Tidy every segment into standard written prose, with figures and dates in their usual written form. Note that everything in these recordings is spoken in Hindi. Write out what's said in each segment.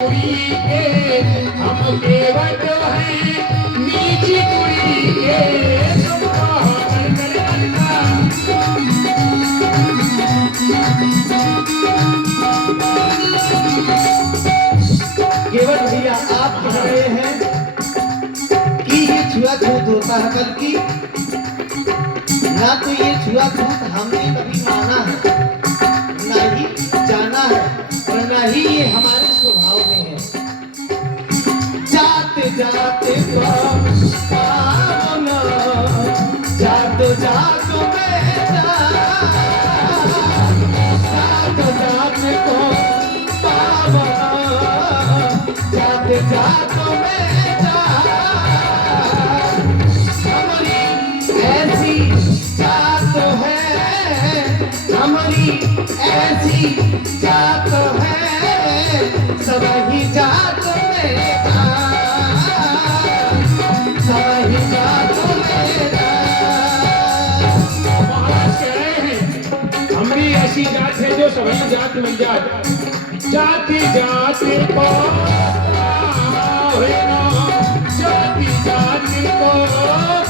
हम केवट हैं नीची कुड़ी के केवट भैया आप कह रहे हैं कि ये छुआछूत होता है, बल्कि ना तो ये छुआछूत हमने कभी माना है, ना ही जाना है, और ना ही ये हमारे स्वभाव में है। जाते जाते पावना, जातो जातो में जातो जाते पावना, जाते जातो में हमारी ऐसी जात है, हमारी ऐसी जात है, सब ही जात में सब ही जात में। महाराज कह रहे हैं हमारी ऐसी जात है जो सभी जात मिल जाए। जाति जाति को पावे ना, जाति जाति को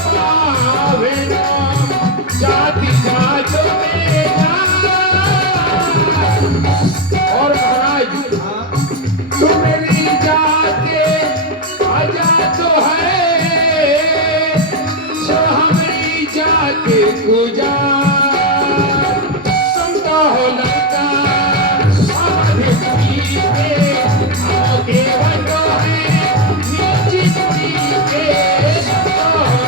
पावे ना, जाति जात में और महाराज तो मेरी जाते आजा तो है सो हमारी जाते को जा समता हो लगता हमारे कुड़ी के आगे बनो है नीची कुड़ी के समता हो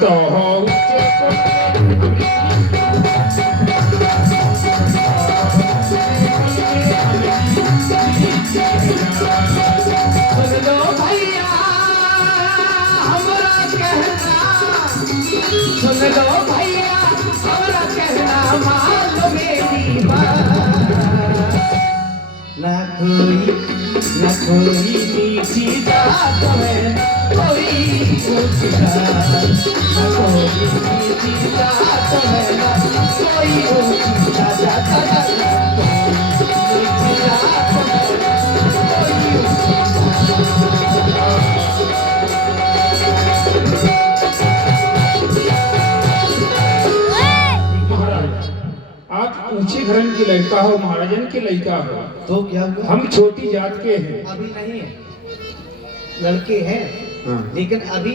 तो हो सुन लो भैया हमारा कहना, सुन लो भैया हमारा कहना, मान लो मेरी बात। ना कोई नीची जात है, कोई ऊंची जात, ना कोई नीची जात है, ना कोई ऊंची जात, कोई नीची जात है, कोई ऊंची आप ऊंचे घरन की लड़का हो, महाराजन की लड़का हो, तो क्या हुआ? हम छोटी जात के हैं। अभी नहीं है, लड़के हैं, हाँ। लेकिन अभी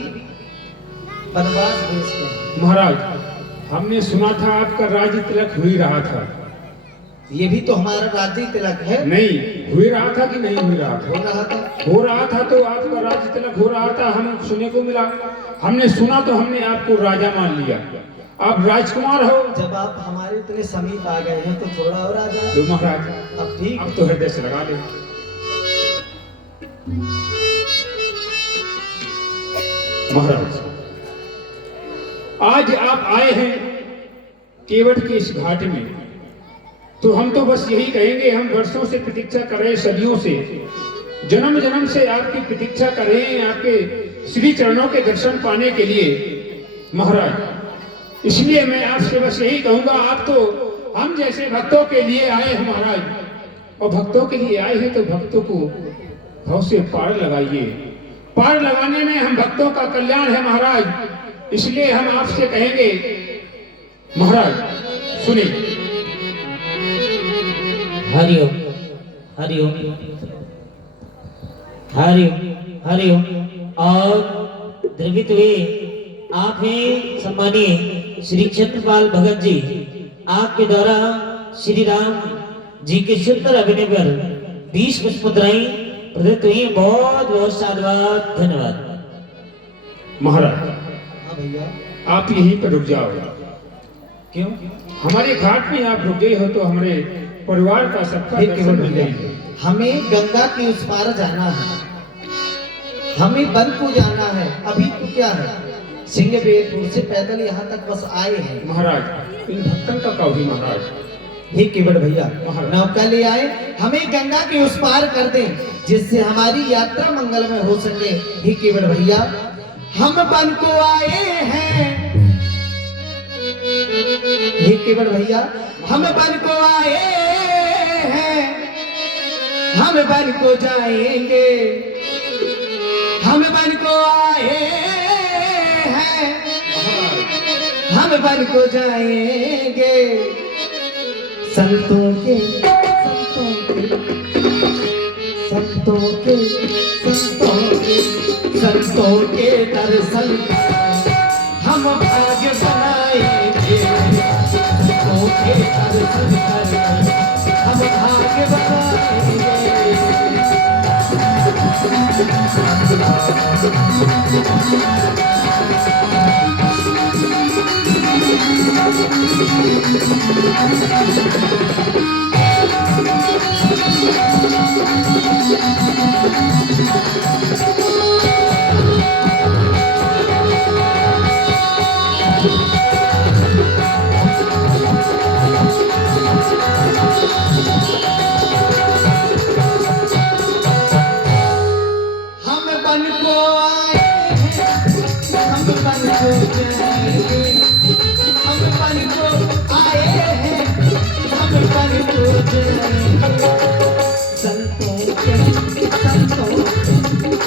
बनवास देश में। महाराज हमने सुना था आपका राज्य तिलक हुई रहा था। ये भी तो हमारा राज्य तिलक है। नहीं हुई रहा था कि नहीं हुई रहा था? हो रहा था, हो रहा था। तो आपका राज्य तिलक हो रहा था, हम सुनने को मिला, हमने सुना तो हमने आपको राजा मान लिया। आप राजकुमार हो। जब आप हमारे इतने समीप आ गए हैं तो थोड़ा और आ जाए। तो महाराज अब ठीक, अब तो हृदय से लगा ले। महाराज आज आप आए हैं केवट के इस घाट में, तो हम तो बस यही कहेंगे, हम वर्षों से प्रतीक्षा कर रहे, सदियों से, जन्म जन्म से आपकी प्रतीक्षा कर रहे हैं आपके श्री चरणों के दर्शन पाने के लिए महाराज। इसलिए मैं आपसे बस यही कहूंगा, आप तो हम जैसे भक्तों के लिए आए हैं महाराज, और भक्तों के लिए आए हैं तो भक्तों को भाव से पार लगाइए। पार लगाने में हम भक्तों का कल्याण है महाराज। इसलिए हम आपसे कहेंगे महाराज सुनिए। हरिओम हरिओम हरिओम हरिओम। और द्रवित हुए आप हैं सम्मानीय श्री छत्रपाल भगत जी, आपके द्वारा श्री राम जी के सुंदर अभिनय पर 20 पुष्प मुद्राएं प्रदत्त हुई। बहुत बहुत साधुवाद, धन्यवाद महाराज। हाँ भैया, आप यहीं पर रुक जाओ। क्यों? हमारे घाट में आप रुके हो तो हमारे परिवार का सबका दर्शन मिल जाएगा। हमें गंगा के उस पार जाना है, हमें वन को जाना है। अभी तो क्या है, सिंहबेरपुर से पैदल यहाँ तक बस आए हैं। महाराज इन भक्तन का कहो महाराज। हे केवट भैया, महाराज। नौका ले आए, हमें गंगा के उस पार कर दें, जिससे हमारी यात्रा मंगलमय हो सके। हे केवट भैया, हम बन को आए हैं। हे केवट भैया, हम बन को आए हैं, हम बन को जाएंगे, हम बन को आए हैं, हम बन को जाएंगे। संतों के संतों के संतों के संतों के संतों के दर्शन हम भाग्य बनाएंगे। संतों के दर्शन कर हम भाग्य बनाएंगे।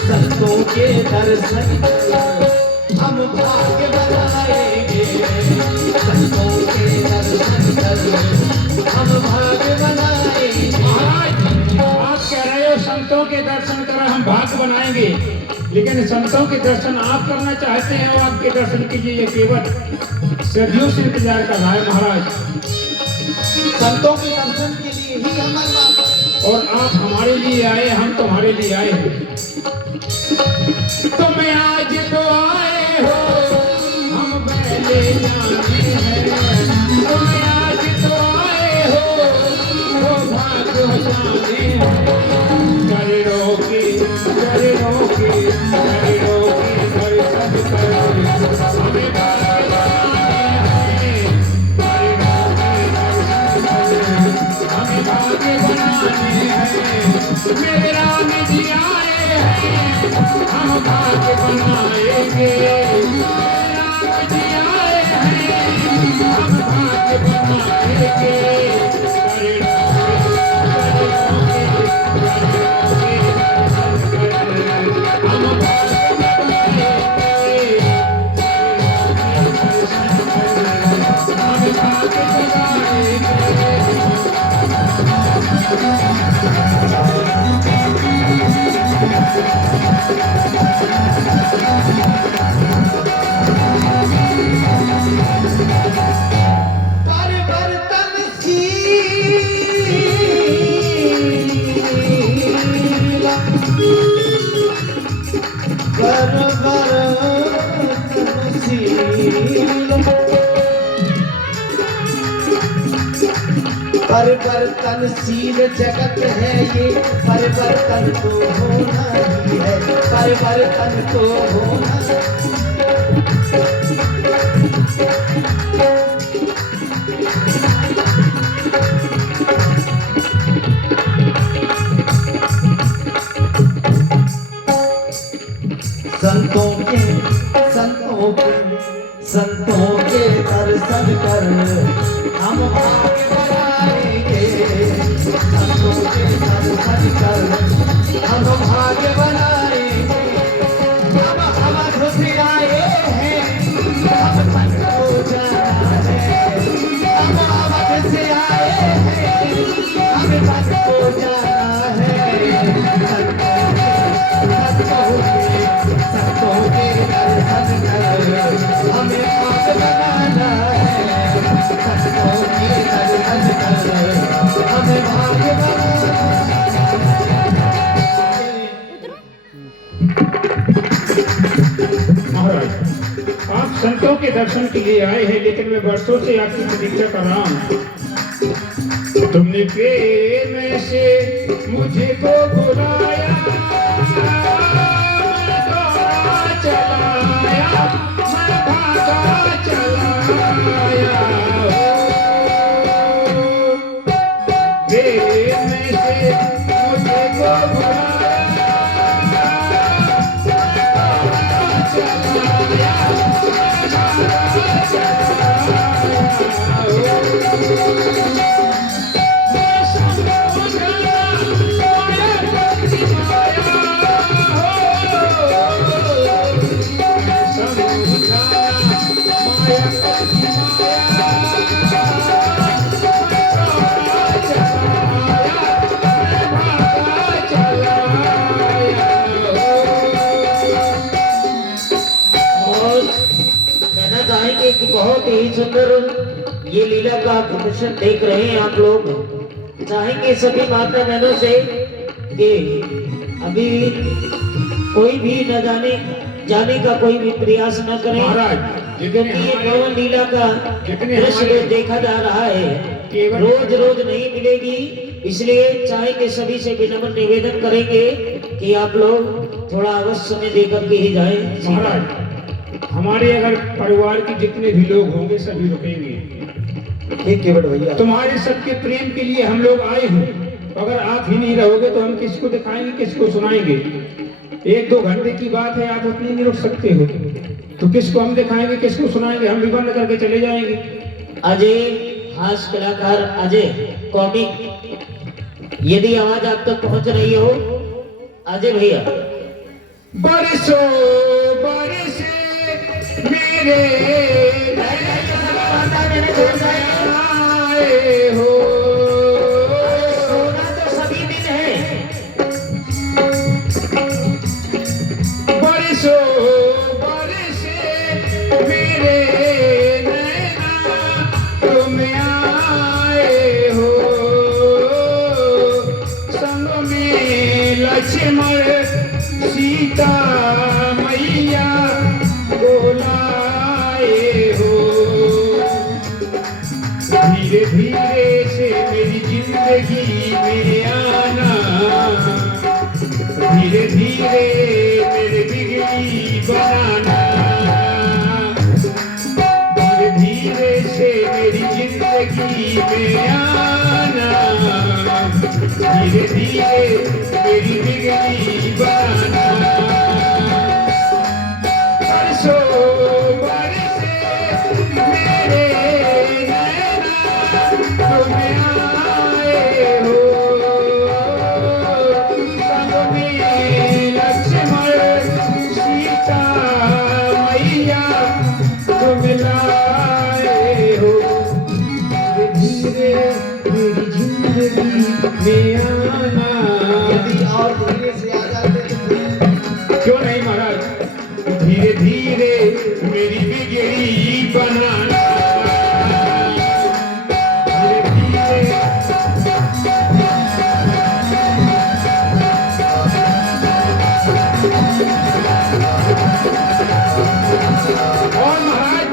संतों के दर्शन हम भाग्य बनाएंगे। संतों के दर्शन हम भाग्य बनाएंगे। महाराज आप कह रहे हो संतों के दर्शन कर हम भाग्य बनाएंगे, लेकिन संतों के दर्शन आप करना चाहते हैं और आपके दर्शन कीजिए, ये केवल सदियों से इंतजार कर रहा है महाराज। संतों के दर्शन के लिए ही हमारे बाबा, और आप हमारे लिए आए, हम तुम्हारे लिए आए हैं। तुम आज तो आए हो, हम पहले जाने हैं। तुम आज तो आए हो, वो भाग्य जाने हैं। कर रोके कर रोके कर रोके दर्शन कर हमें भाग्य बनाने हैं। कर रोके दर्शन कर हमें भाग्य बनाने हैं। मेरे राम जी आए हैं, हम भाग्य बनाएंगे। राम जी आए हैं, हम भाग्य बनाएंगे। करे रोके, हम भाग्य बनाएंगे। हम भाग्य बनाएंगे। परिवर्तनशील जगत है ये, परिवर्तन तो होना ही है, परिवर्तन तो होना। संतों के दर्शन कर हम भाग्य बनाएंगे। संतों के दर्शन कर हम भाग्य बनाएंगे। हम खुद आए हैं, हम मन को जाना है। हम खुद से आए हैं, हम मन को जाना है। संतों के दर्शन कर हमें भाग्य बनाना है। संतों के दर्शन कर हमें भाग्य बनाना है। महाराज आप संतों के दर्शन के लिए आए हैं, लेकिन मैं वर्षों से आपकी प्रतीक्षा कर रहा हूँ। तुमने प्रेम से मुझे को बुलाया, मैं दौड़ा चलाया, मैं और कहना चाहेंगे कि बहुत ही सुंदर ये लीला का प्रदर्शन देख रहे हैं आप लोग। चाहेंगे सभी माता बहनों से कि अभी कोई भी न जाने का कोई भी प्रयास न करें, महाराज क्योंकि ये पवन लीला का दृश्य देखा जा रहा है, रोज रोज नहीं मिलेगी। इसलिए चाहेंगे सभी से विनम्र निवेदन करेंगे कि आप लोग थोड़ा अवश्य समय देकर के ही जाएं। महाराज हमारे अगर परिवार के जितने भी लोग होंगे सभी रुकेंगे। ठीक केवट भैया, तुम्हारे सबके प्रेम के लिए हम लोग आए हैं। अगर आप ही नहीं रहोगे तो हम किसको दिखाएंगे, किसको सुनाएंगे? 1-2 घंटे की बात है, आप अपनी नहीं रुक सकते हो तो किसको हम दिखाएंगे, किसको सुनाएंगे? हम भी बंद करके चले जाएंगे। अजय हास्य कलाकार अजय कॉमिक, यदि आवाज आप तक पहुंच रही हो अजय भैया। बरसों बरसे मेरे आए हो, सोना तो सभी दिन है। बरसों बरसे मेरे नैना तुम आए हो, संग में लक्ष्मण सीता मैया बोलाए हो। धीरे धीरे से मेरी जिंदगी में आना, धीरे धीरे मेरे बिगड़ी बनाना, धीरे धीरे से मेरी जिंदगी में आना, धीरे धीरे मेरी बिगड़ी बनाना। बरसों बरसे मेरे नैना तुम आए हो, संग में लक्ष्मण सीता मैया तुम लाए हो। धीरे मेरी जिंदगी में आना। यदि और धीरे से आ जाते तो क्यों नहीं महाराज? धीरे धीरे मेरी बिगड़ी बनाना, धीरे धीरे और महाराज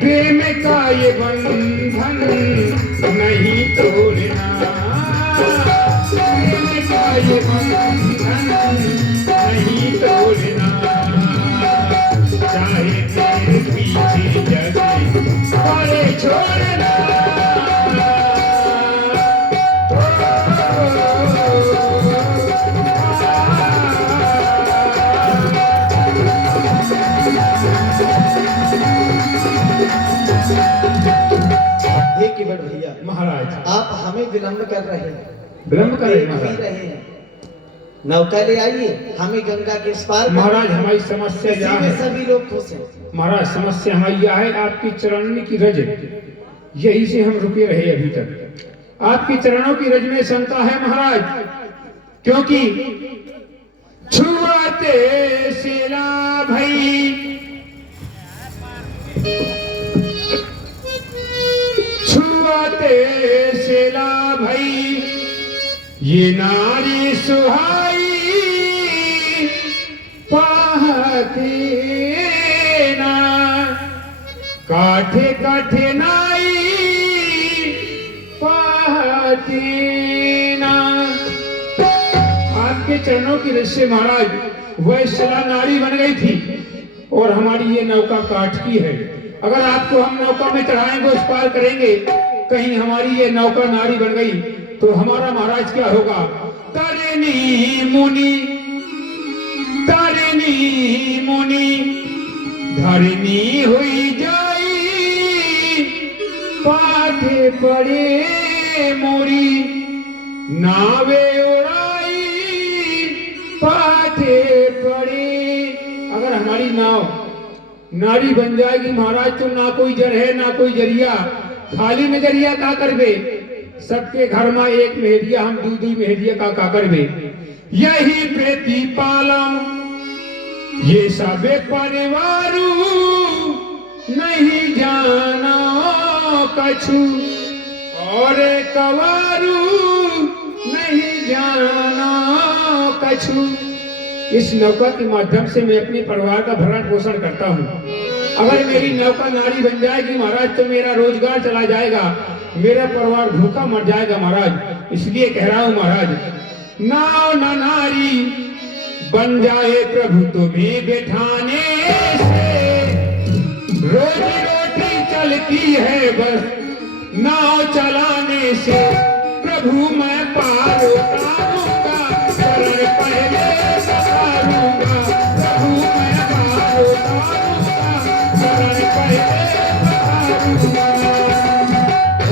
प्रेम का ये बंधन नहीं तोड़ना, प्रेम का ये बंधन नहीं तोड़ना, चाहे तेरे पीछे जगे पड़े छोड़ना। हे केवट भैया, महाराज आप हमें विलम्ब कर रहे हैं, विलम्ब कर रहे हैं देख भी महाराज। रहे हैं। नौका ले आइए, हमें गंगा के इस पार महाराज हमारी समस्या इसी यह में है, सभी लोग खुश हैं। महाराज समस्या हमारी यह है, आपकी चरणनी की रज, यही से हम रुके रहे अभी तक। आपकी चरणों की रज में शंका है महाराज, क्योंकि छुआते सिला भई, छुआते सिला भई ये नारी सुहाई पाहते ना, काठे काठे नाई पाहते ना। आपके चरणों की रज से महाराज वह शिला नारी बन गई थी और हमारी ये नौका काठ की है। अगर आपको हम नौका में चढ़ाएंगे उस पार करेंगे, कहीं हमारी ये नौका नारी बन गई तो हमारा महाराज क्या होगा? तारिणी मुनि धरनी हुई जाई, पाथे पड़े मोरी नावे उड़ाई, पाथे पड़े। अगर हमारी नाव नारी बन जाएगी महाराज तो ना कोई जर है ना कोई जरिया, खाली नजरिया का करबे? सबके घर में एक मेहरिया, हम दूधी मेहरिया का करबे? यही प्रतिपालम ये सब परिवारू, नहीं जाना कछु और कवारू, नहीं जाना कछु। इस नौका के माध्यम से मैं अपने परिवार का भरण पोषण करता हूँ। अगर मेरी नौका नारी बन जाएगी महाराज तो मेरा रोजगार चला जाएगा, मेरा परिवार भूखा मर जाएगा महाराज। इसलिए कह रहा हूँ महाराज, नाव न नारी बन जाए प्रभु तुम्हें बैठाने से, रोजी रोटी चलती है बस नाव चलाने से। प्रभु मैं पार उतारूंगा, चरण पहले सवारूंगा, प्रभु मैं पार उतारूंगा, चरण पहले सवारूंगा। ओ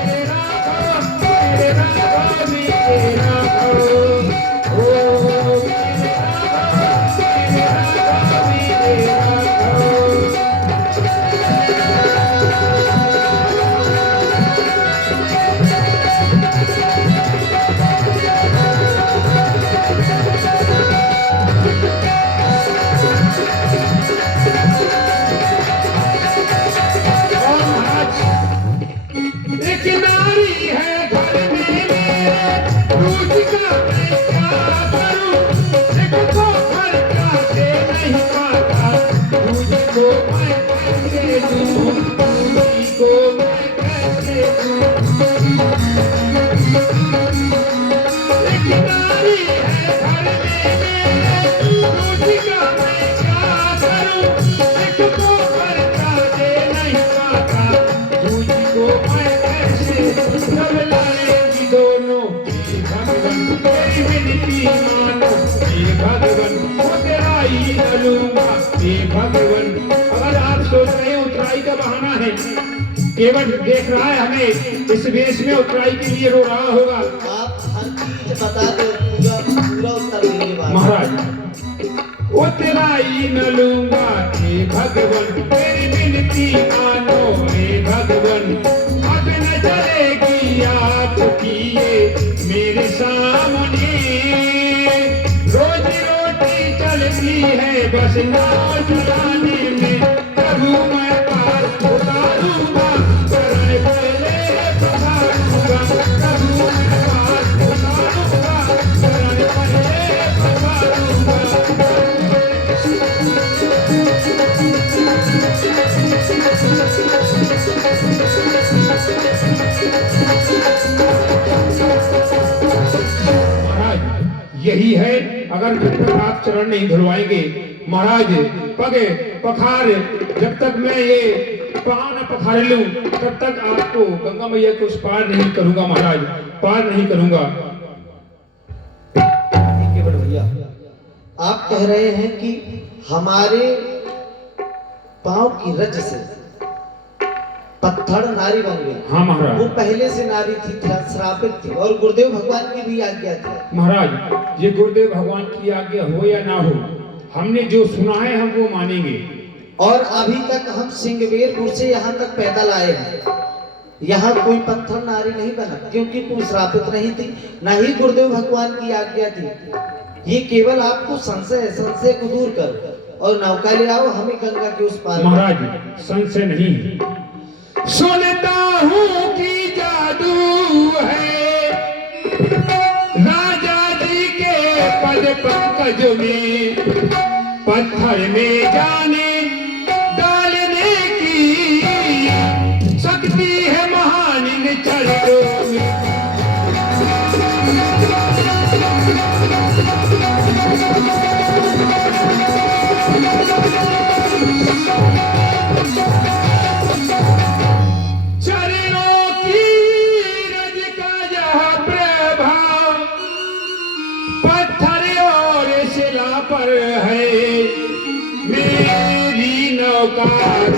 मेरा राघव मेरे राघव मेरे राघव, ओ मेरे राघव मेरे राघव। एक नारी है घर में मेरे, दूसरा मैं क्या करूं? एक तो खर्चा से नहीं पाता, तुझको मैं कैसे दूं, तुझको मैं कैसे दूं? एक नारी है घर में मेरे, दूसरा मैं क्या करूं? एक तो खर्चा से नहीं पाता, तुझको मैं सब लाएंगी दोनों भगवन, तेरी विनती मानो हे भगवन, वो तेरा ही न लूंगा हे भगवन। अगर आप सोच रहे हैं उतराई का बहाना है, केवल देख रहा है हमें इस वेश में उतराई के लिए रो रहा होगा, आप हर चीज बता दो, पूरा उत्तर देंगे महाराज। वो तेरा ही न लूंगा हे भगवन, तेरी विनती मानो हे भगवन। अब न चलेगी आपकी ये मेरे सामने, रोजी रोटी चलती है बस नाव चलाने में। प्रभु मैं पार उतारूंगा, चरण पहले पखारूंगा, प्रभु मैं पार उतारूंगा, चरण पहले पखारूंगा। महाराज यही है, अगर जब तक आप चरण नहीं धुलवाएंगे महाराज, पग पखार जब तक मैं ये पाँव न पखार लूं तब तक आपको गंगा मैया को उस पार नहीं करूंगा महाराज, पार नहीं करूंगा। केवल भैया आप कह रहे हैं कि हमारे पांव की रज से पत्थर नारी बन गई। हाँ महाराज। वो पहले से नारी थी, श्रापित थी, और गुरुदेव भगवान की भी आज्ञा थी। महाराज ये गुरुदेव भगवान की आज्ञा हो या ना हो, हमने जो सुना है हम वो मानेंगे। और अभी तक हम सिंगवेरपुर से यहाँ तक पैदल आए हैं, यहाँ कोई पत्थर नारी नहीं बना, क्योंकि तुम श्रापित नहीं थी, ना ही गुरुदेव भगवान की आज्ञा थी। ये केवल आपको संशय को दूर कर और नौका ले आओ, हमें गंगा के उस पार। महाराज संशय नहीं, सुनता हूँ कि जादू है राजा जी के पद पंकज में, पत्थर में जाने डालने की शक्ति है महान इन चरणों में।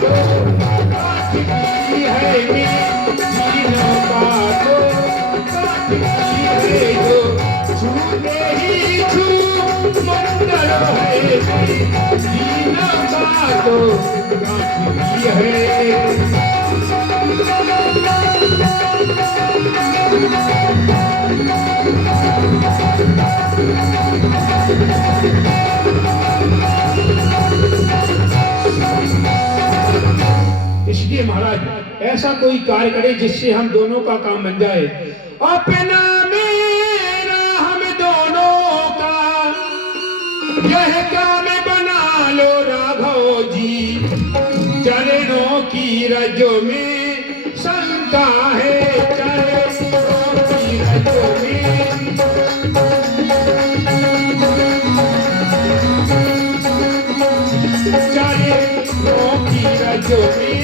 तो काट की है मेरी नौका तो काट की है जो छूते ही छू मंगल है मेरी नौका तो काट की है। इसलिए महाराज ऐसा कोई कार्य करे जिससे हम दोनों का काम बन जाए। अपना मेरा हम दोनों का यह काम बना लो राघव जी। चरणों की रज में शंका है चरणों की रज में चरणों की रज में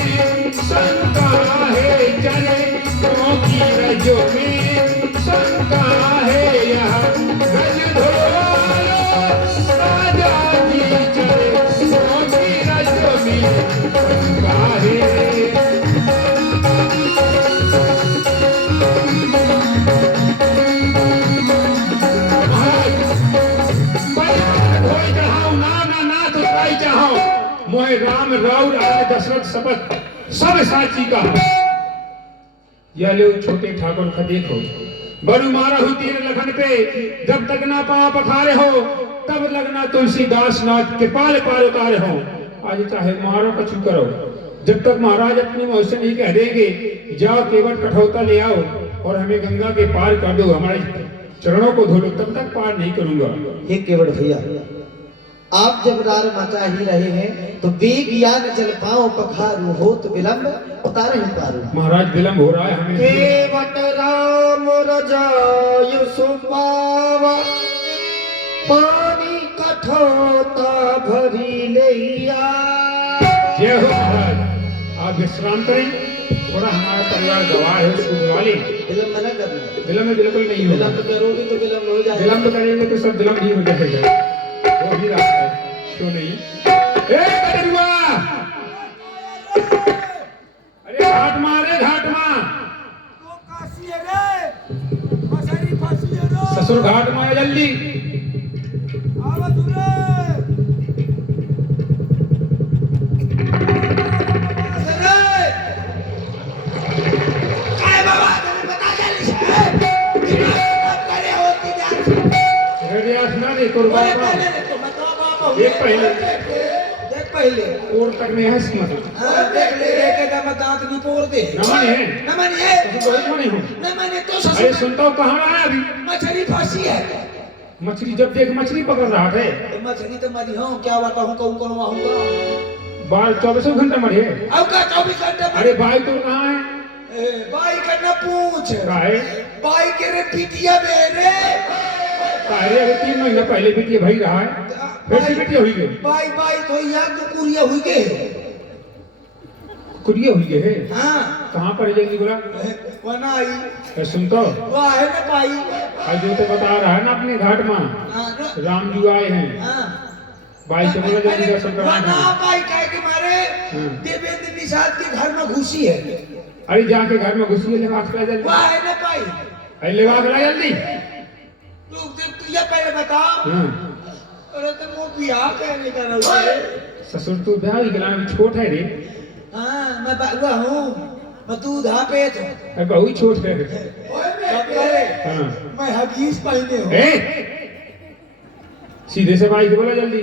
शंका है चरणों की रज में शंका है यह रज धोलो राजा जी चरणों की रज में शंका है। मोहे राम राउर आने दशरथ शपथ सब साची का। यह लो छोटे ठाकुर का देखो बड़ू मारा हो तीर लखन पे जब तक ना पाँव पखारे हो तब लगना तुलसीदास नाथ के पाल पार उतारे हो। आज चाहे मारो कछु करो जब तक महाराज अपनी मुँह से नहीं कह देंगे जाओ केवट कठौता ले आओ और हमें गंगा के पार कर दो हमारे चरणों को धो लो तब तक पार नहीं करूंगा। हे केवट भैया आप जब रार मचा ही रहे हैं तो वेग यान जल पाओ पखारू हो तो विलंब उतार ही पारू। महाराज विलंब हो रहा है हमें। केवट राम रजायु सुपावा पानी कठौता भरी लैया। जय हो महाराज आप विश्राम करें थोड़ा हमारा परिवार गवाह है उसको बुला लें। विलंब न करना। विलंब बिल्कुल नहीं होगा। विलंब करोगे तो विलंब हो जाएगा। विलंब करेंगे तो सब विलंब ही हो जाएगा। वो भी रास्ता है क्यों नहीं। अरे घाट मारे घाट मां ससुर घाट मां जल्दी देख पहले और तक में है मत देख ले एक मैं दांत नहीं पोड़ दे न माने तो बहुत माने हो न माने तो अरे सुनता हूँ कहाँ रहा है अभी। मछली फांसी है मछली जब देख मछली पकड़ रहा है मछली तो मरी हूँ क्या बताऊँ कहूँ कहूँगा बाल 24 घंटे मरे। अब का 24 घंटे अरे भाई तो कहाँ है बाई करना पूछ काहे बाई के रे पिटिया मेरे काहे अरे 3 महीना पहले बिटिया भाई रहा है फिर से बिटिया हुई गई। बाई बाई तो यार तो कुरिया हुई गए कुरिया हुई गए है। हाँ कहाँ पर जल्दी बोला वना आई सुन तो वाह है ना पाई आज जो तो बता रहा है ना अपने घाट में राम जी आए हैं भाई से बोला जल्दी दर्शन करवाना भाई कह के मारे देवेंद्र निषाद के घर में घुसी है। अरे जाके घर में घुसी है लेवा के जल्दी वाह है ना भाई अरे लेवा के जल्दी तू ये पहले बता। अरे तो वो बियाह कहने का रहा ससुर तू ब्याह ही गला में छोट है रे। हाँ मैं बाबा हूँ मैं तू धा पे तो अरे बहुत छोट है हाँ मैं हगीज पहने हूँ। सीधे से भाई को बोला जल्दी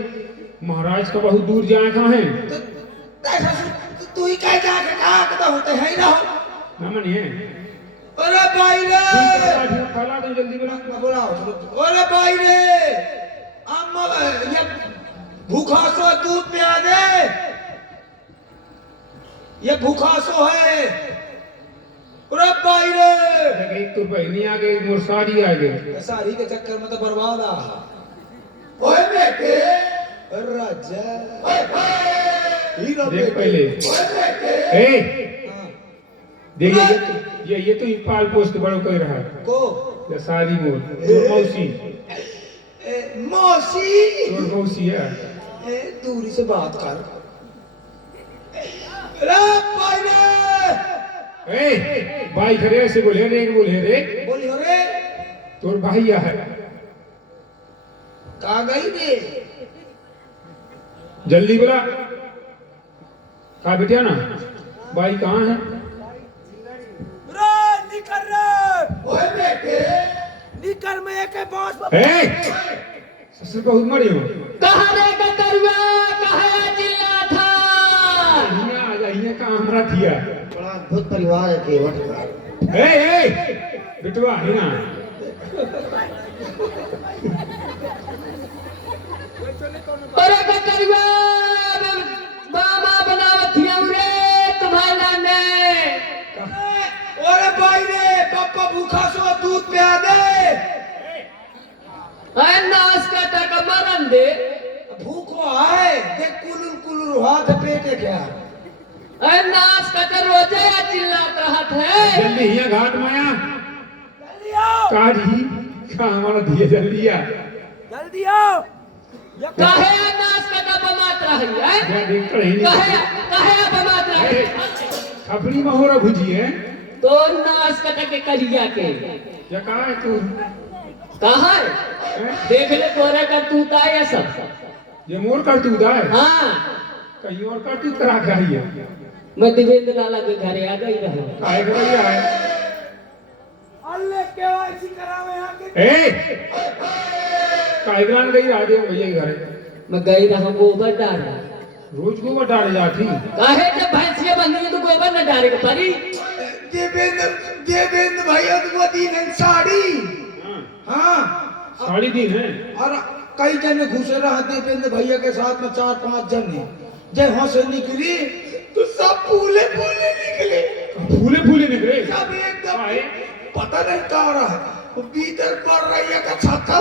महाराज का बहुत दूर जाए कहाँ है तू ही कह जाके कहा कहता होते हैं ना ना मनिए। अरे भाई रे फैला दो जल्दी बोला बोलाओ अरे भाई रे अम्मा ये भूखा सो दूध पिया दे ये भूखा सो है। अरे भाई रे एक तो बहनी आ गई मोर साड़ी आ गई साड़ी के चक्कर में तो बर्बाद आ ओए बेटे राजा हीरो देख पहले ए देखिए ये तो पाल पोस्ट बड़ो कह रहा है को ये सारी मोर तोर मौसी मौसी तोर मौसी है दूरी से बात कर ए भाई खरे ऐसे बोले रे बोलियो रे तोर भाईया है कहा गई रे जल्दी बोला कहा बिटिया ना भाई कहाँ है ओए बेटे निकल में एक बॉस ससुर बहुत मरी हो कहाँ रे कतरुआ कहाँ जिला था यहाँ आ जाइए कहाँ हमारा थिया बड़ा अद्भुत परिवार है केवट का बिटवा है ना अरे कतरुआ मामा बनावत हिया रे तुम्हारा ने ओरे भाई रे पापा भूखा सो दूध पिया दे नाश का टक मरन दे भूखो है देख कुलुर कुलुर हाथ पेटे क्या नाश का रोजे चिल्लात रहत है जल्दी यहाँ घाट माया जल्दी आओ काजी कहाँ हमारा दिए जल्दी आ जल्दी आओ काहे नाश का बमात रही है क्या देख कर ही काहे काहे बमात रही अपनी महोरा भुजी है तो नाश का के करिया के या कहाँ है तू कहाँ है देख ले तोरे का तूता है सब ये मोर कर तू है हाँ कहीं और कर तू करा के आई है मैं दिवेंद्र लाला के घरे आ गई रहा काहे कर है अल्ले केवाईसी करावे आके काहे गलान गई राजे भैया के घरे मैं गई रहा गोबर डाल रोज गोबर डाले जाती काहे जब भैंसिया बंधी तो गोबर न डाले के परी देवेंद्र भैया तो दिन साड़ी हाँ साड़ी दिन है और कई जने घुसे रहा देवेंद्र भैया के साथ में 4-5 जने जब वहां से निकली तो सब फूले फूले निकले फूले फूले निकले सब एकदम पता नहीं क्या हो रहा है वो भीतर पड़ रही है का छक्का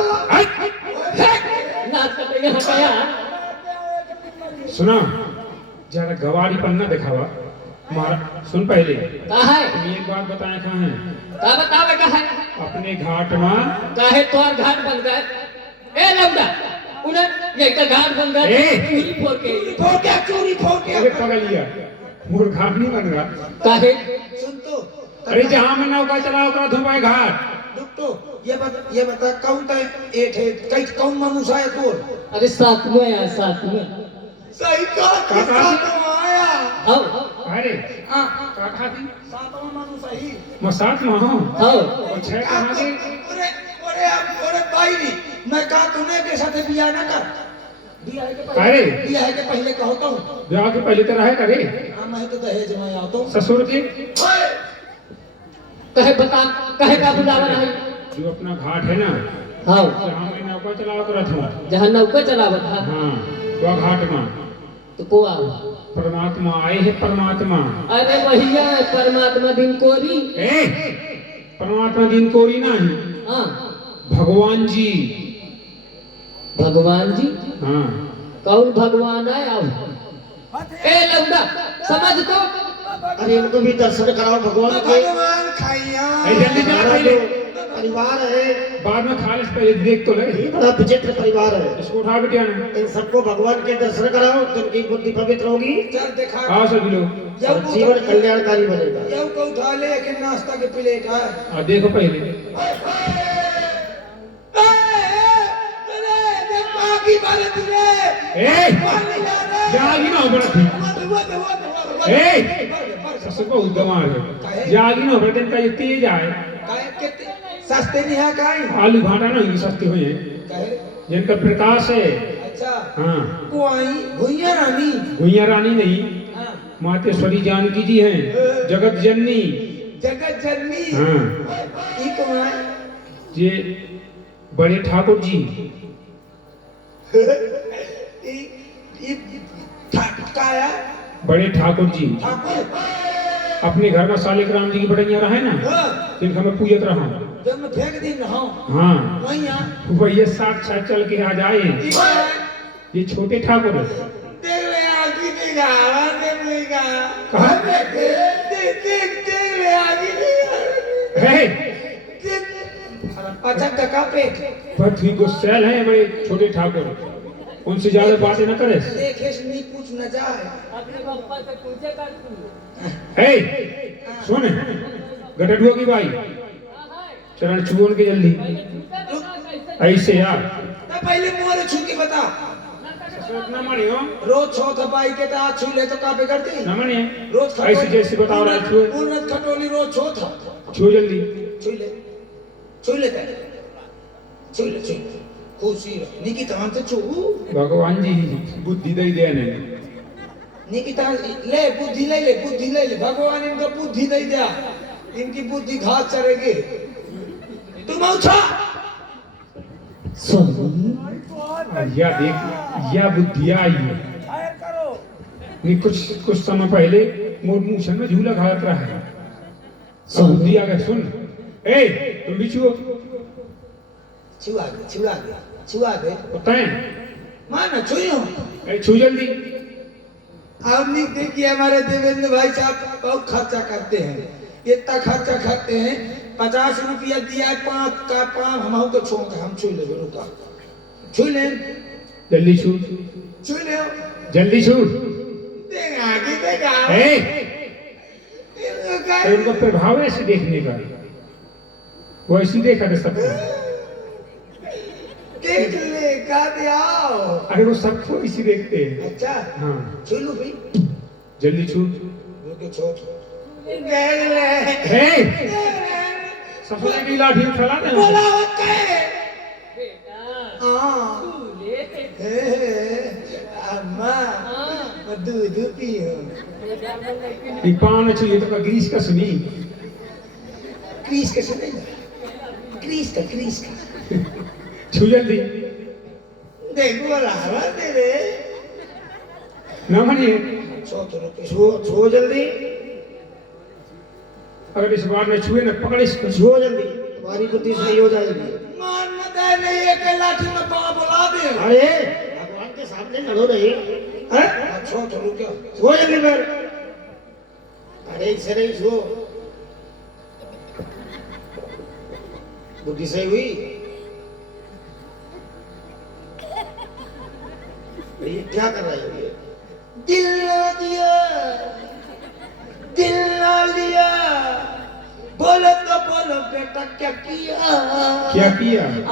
नाच का यहाँ गया सुना जरा गवारी पन्ना दिखावा हमारा सुन पहले कहा है तुम एक बात बताए कहाँ है का बतावे कहा है अपने घाट में काहे तोर घाट बन गए ए लौंडा उन्हें ये का घाट बन गए चूरी फोड़ के चोरी फोड़ के अरे पगलिया मोर घाट नहीं बन रहा काहे सुन तो अरे जहाँ में नौका चलाओ करा धुमाए घाट रुक तो ये बता कौन था एक है कई कौन मनुष्य है तोर अरे साथ में आया साथ में सही कहा काका आया आओ अरे हाँ काका थी सातवां मनुष्य ही मैं साथ में हूँ आओ और छह कहाँ गए अरे भाई मैं कहा तूने के साथ बियाह ना कर अरे बियाह के पहले कहो तो ब्याह के पहले तो रहे करे हाँ मैं तो दहेज में आता हूँ ससुर के कहे बता कहे का बुलावा रही जो अपना घाट है ना हाँ जहाँ में नौका चलाओ करा था जहाँ नौका चलावत था हाँ वो घाट में तो को आओ परमात्मा आए है परमात्मा अरे भैया परमात्मा दिन कोरी परमात्मा दिन कोरी नहीं हाँ भगवान जी भगवान जी हाँ कौन भगवान है आओ ए लौंडा समझ तो अरे इनको भी दर्शन कराओ भगवान के भगवान खाइया जल्दी चला पहले परिवार है बाद में खालिश पहले देख तो ले बड़ा विचित्र परिवार है इसको उठा बिटिया ने इन सबको भगवान के दर्शन कराओ तो उनकी बुद्धि पवित्र होगी चल दिखा आओ सभी लोग और जीवन कल्याणकारी बनेगा यू को उठा ले कि नाश्ता के प्लेट है देखो पहले आगे वाले तुझे जागी ना बड़ा थी ससुर को उद्गमार है जागी ना बड़ा दिन का ये तेज आए सस्ते नहीं है काई आलू भाटा नहीं सस्ते हुए जिनका प्रकाश है अच्छा हाँ कोई भुइया रानी भुइया रानी नहीं मातेश्वरी जानकी जी हैं जगत जननी हाँ ये कौन है ये बड़े ठाकुर जी काया बड़े ठाकुर जी ठाकुर अपने घर में सालिग्राम जी की बड़ैया रहे ना जिनका मैं पूजत रहा हूँ जब मैं फेंक दिन रहा हूँ हाँ वहीं यहाँ वही साक्षात चल के आ जाए ये छोटे ठाकुर है देख ले आगे देगा देख लेगा कहाँ? देख ले आगे देगा है पचक टका पे पृथ्वी को सैल है बड़े छोटे ठाकुर उनसे ज्यादा बातें न करे। देखे सुनी कुछ न जाए। अपने पापा से पूछे कर तू हे सुन, गटडुआ की भाई चरण छुओ उनके जल्दी ऐसे यार। तो पहले मोरे छू के बता। न मानियो, रोज छो थपाई के तो आज छू ले तो का बिगड़ती? न मानिए, रोज ऐसे जैसे बताओ रहा छुए। उन्नत खटोली रोज छो था। छुओ जल्दी। छू ले छू ले छू ले छू खुशी निकी तमाम से छू। भगवान जी बुद्धि दे देने। निकिता ले बुद्धि ले भगवान इनको बुद्धि दे दिया। इनकी बुद्धि घास चरेगी। तुम उठा स्वामी या देख, या बुद्धि आई है। नहीं कुछ समय पहले मोर मुंह में झूला खात रहा है। सब बुद्धि आ गया। सुन, ए तुम भी छुओ। छुआ गए होता है माना छुयो। ए छू जल्दी। अब नहीं देखिए हमारे देवेंद्र भाई साहब बहुत खर्चा करते हैं। इतना खर्चा करते हैं, 50 रुपया दिया 5 का 5 हम को छोड़ हम छू ले रुका छू ले जल्दी छू जल्दी छू। देगा आगे देगा तो उनका प्रभाव है ऐसे देखने का। वो ऐसे देखा था सबको। देख ले का दियाओ। अरे वो सबको इसी देखते हैं। अच्छा हाँ छू लो भाई जल्दी छू। रुके छोड़ देख ले हे सफेद की लाठी उठा ना। बोला होता है बेटा हाँ तू ले अम्मा मैं दूध पियो। ये पान छू ये तो का ग्रीस का सुनी। क्रीस का सुने क्रीस का छू जल्दी। देखो बोला तेरे ना मानिए, छो जल्दी। अगर इस बार में छुए ना पकड़ इसको। छो जल्दी तुम्हारी बुद्धि सही हो जाएगी। मान मत है नहीं एक लाठी में पाँव बुला दे। अरे भगवान के सामने लड़ो नहीं हैं? छो तो रुक जाओ। छो जल्दी फिर। अरे इसे नहीं छो। बुद्धि सही हुई। ये क्या कर रहा है? दिल ना दिया दिल ना लिया। बोलो तो बोलो बेटा क्या किया?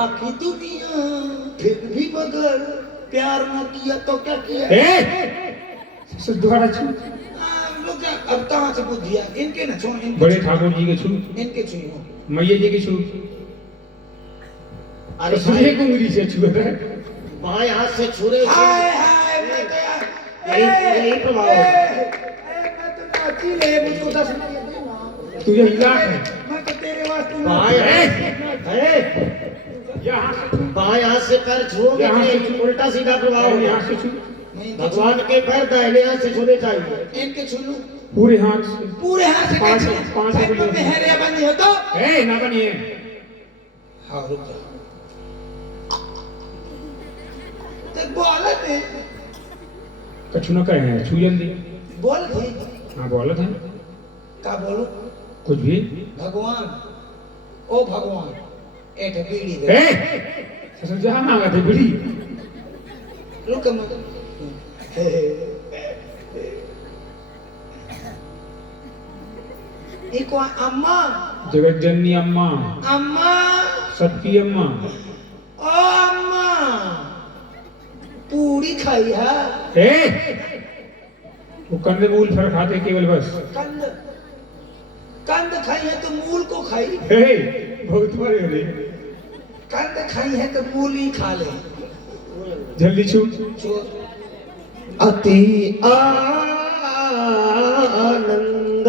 आखी दुनिया फिर भी मगर प्यार ना किया तो क्या किया? सब दोबारा छू। लोग अब कहाँ से बुद्धि है? इनके ना छोड़। बड़े ठाकुर जी के छू। इनके छुइयो। मैया जी के छू। अरे सुबह को उंगली से छू है। बाएं हाथ से छुरे। हाय मैं तो यार यही प्रभाव है। मैं तो नाची ले मुझको 10 रुपये देना। तुझे हिला है। मैं तो तेरे वास्ते बाएं हाथ से कर छू। यहाँ से छू। उल्टा सीधा प्रभाव है। यहाँ से छू। भगवान के पैर दाहिने हाथ से छूने चाहिए। इनके छू लो पूरे हाथ से। पूरे हाथ से। 5 पैर में हेरे बनी हो तो ना बनिए। हाँ रुक जा। बोलत है कछु न कहे छू जल्दी। बोल थे हाँ बोलत है। का बोलो कुछ भी। भगवान ओ भगवान एठ बीड़ी दे। समझा ना आगा थे बीड़ी। रुक मत। एक अम्मा जगत जननी अम्मा अम्मा सबकी अम्मा। ओ अम्मा पूरी खाई है। वो कंदे मूल फल खाते केवल बस। कंद खाई है तो मूल को खाई। बहुत बड़े हो रहे। कंद खाई है तो मूल ही खा ले। जल्दी छू। अति आनंद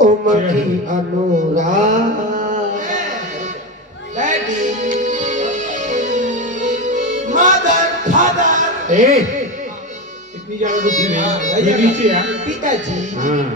उमकी अनुराग। मदर फादर इतनी ज्यादा बुद्धि नहीं। नीचे आ। पिताजी हाँ